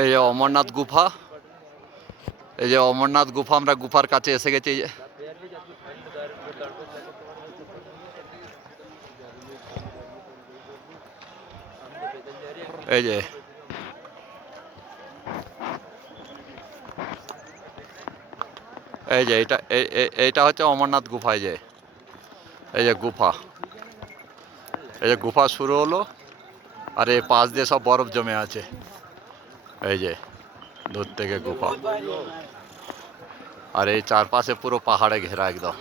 এই যে অমরনাথ গুফা, এই যে অমরনাথ গুফা, আমরা গুফার কাছে এসে গেছি। এই যে এই যে এইটা হচ্ছে অমরনাথ গুফা। এই যে গুফা, এই যে গুফা শুরু হলো, আর এই পাশ দিয়ে সব বরফ জমে আছে। এই যে দূর থেকে গুফা, আর এই চারপাশে পুরো পাহাড়ে ঘেরা একদম।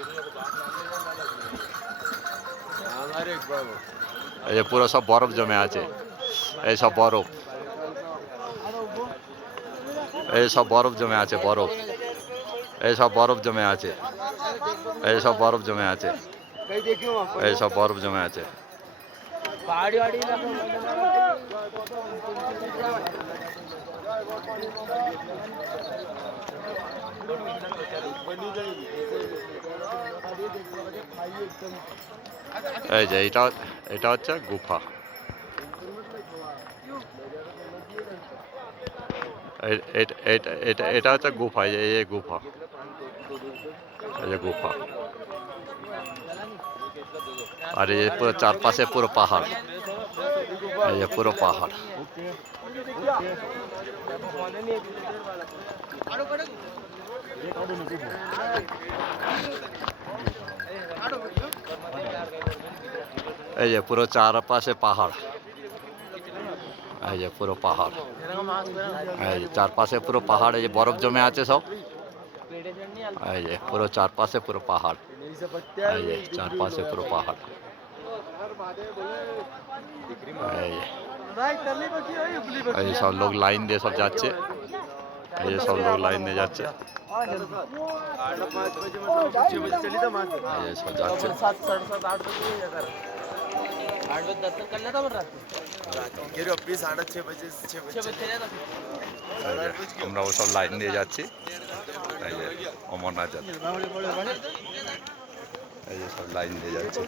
এই যে পুরো সব বরফ জমে আছে, এই সব বরফ, এই সব বরফ জমে আছে, বরফ, এই সব বরফ জমে আছে, এই সব বরফ জমে আছে, এই সব বরফ জমে আছে। এই যে এটা হচ্ছে গুফা। এটা হচ্ছে গুফা, এই গুফা, এই যে গুফা, আর এই পুরো চারপাশে পুরো পাহাড়, এই যে পুরো পাহাড়। এই যে পুরো চারপাশে পাহাড়, এই যে পুরো পাহাড়, এই যে চারপাশে পুরো পাহাড়, এই যে বরফ জমে আছে সব। এই যে পুরো চারপাশে পুরো পাহাড়, এই যে চারপাশে পুরো পাহাড়। এই যে সব লোক লাইন দিয়ে সব যাচ্ছে, এই যে সব লোক লাইন দিয়ে যাচ্ছে, এই যে সব যাচ্ছে। আমরা সব লাইন দিয়ে যাচ্ছি, এই যে অমরনাথ যাত্রা, এই যে সব লাইন দিয়ে যাচ্ছে।